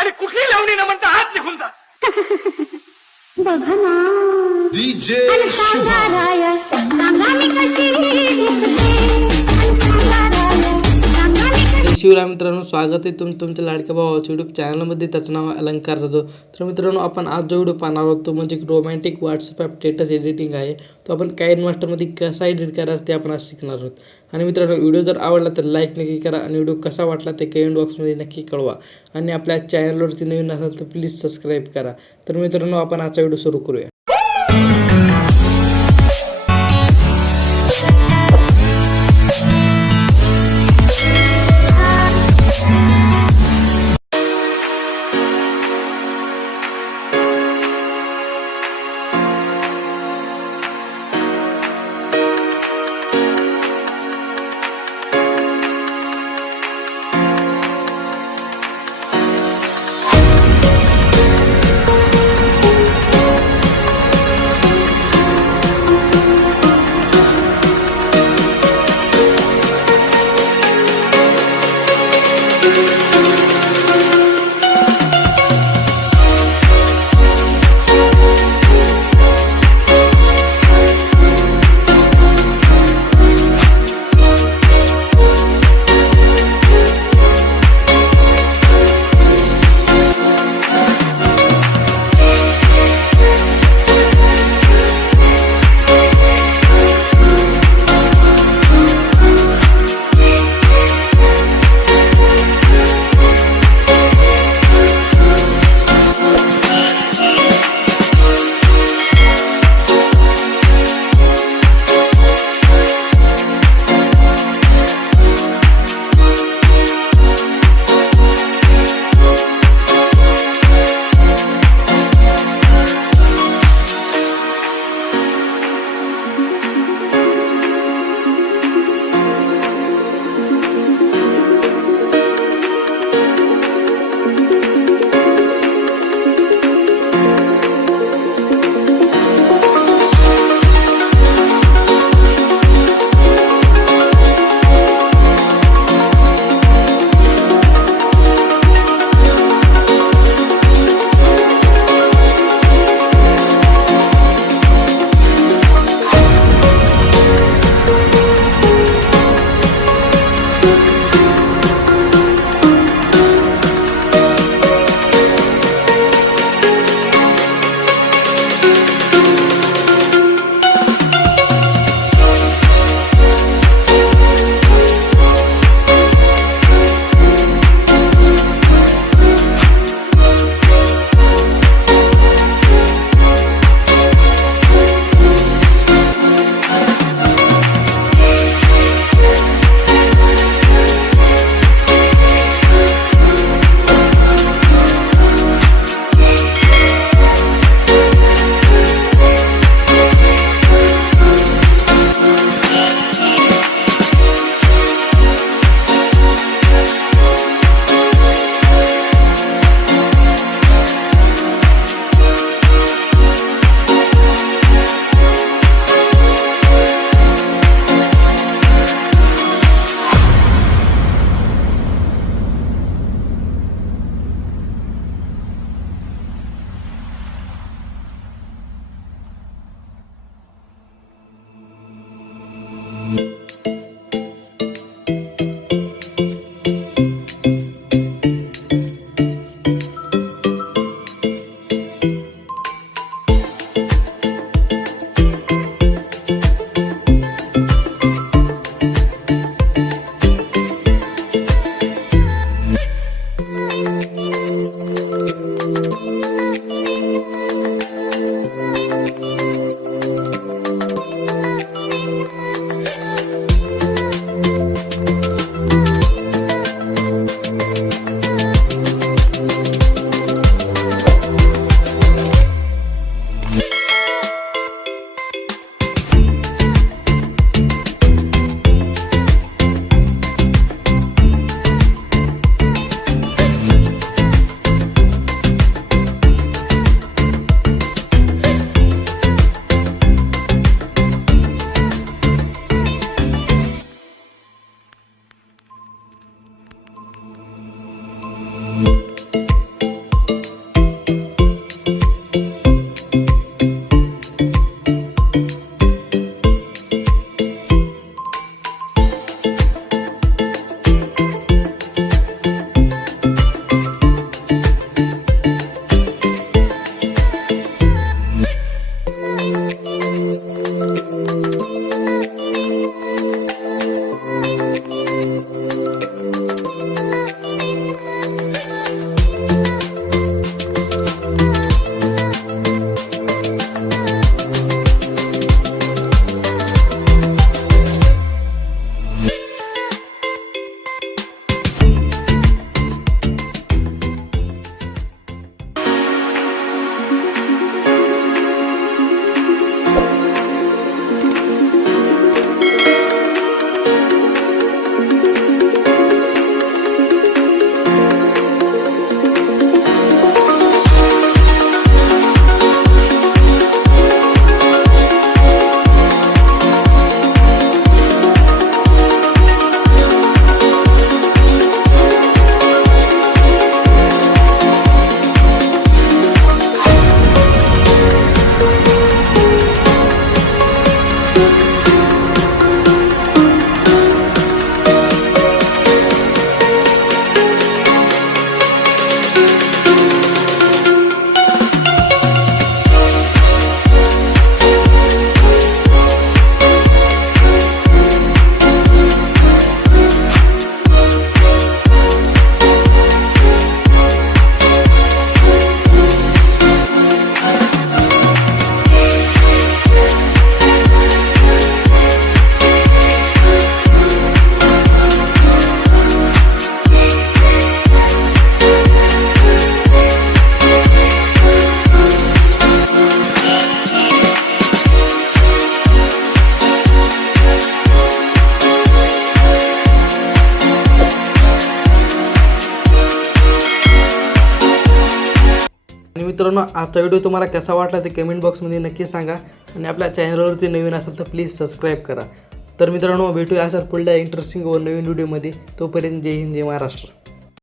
आणि कुठली लावणी न म्हणता हात निघून जा. बघा ना डीजे सांगाराया सांगा मी कशी दिसते सांगाराया सांगा मी कशी. शिवराय मित्रांनो, स्वागत आहे तुमच्या लाडक्या भावाच्या यूट्यूब चॅनलमध्ये. त्याचं नाव अलंकार जाधव. तर मित्रांनो, आपण आज जो व्हिडिओ पाहणार आहोत तो म्हणजे romantic WhatsApp app status editing आहे. तो आपण काइनमास्टरमध्ये कसा एडिट करायचं ते आपण आज शिकणार आहोत. आणि मित्रांनो, व्हिडिओ जर आवडला तर लाईक नक्की करा आणि व्हिडिओ कसा वाटला ते कमेंट बॉक्समध्ये नक्की कळवा. आणि आपल्या चॅनलवरती नवीन असाल तर प्लीज सबस्क्राईब करा. तर मित्रांनो, आपण आजचा व्हिडिओ सुरू करूया. आणि मित्रांनो आजचा व्हिडिओ तुम्हाला कसा वाटला ते कमेंट बॉक्समध्ये नक्की सांगा आणि आपल्या चॅनलवरती नवीन असाल तर प्लीज सबस्क्राईब करा. तर मित्रांनो भेटूया अशाच पुढल्या इंटरेस्टिंग व नवीन व्हिडिओमध्ये. तोपर्यंत जय हिंद जय महाराष्ट्र.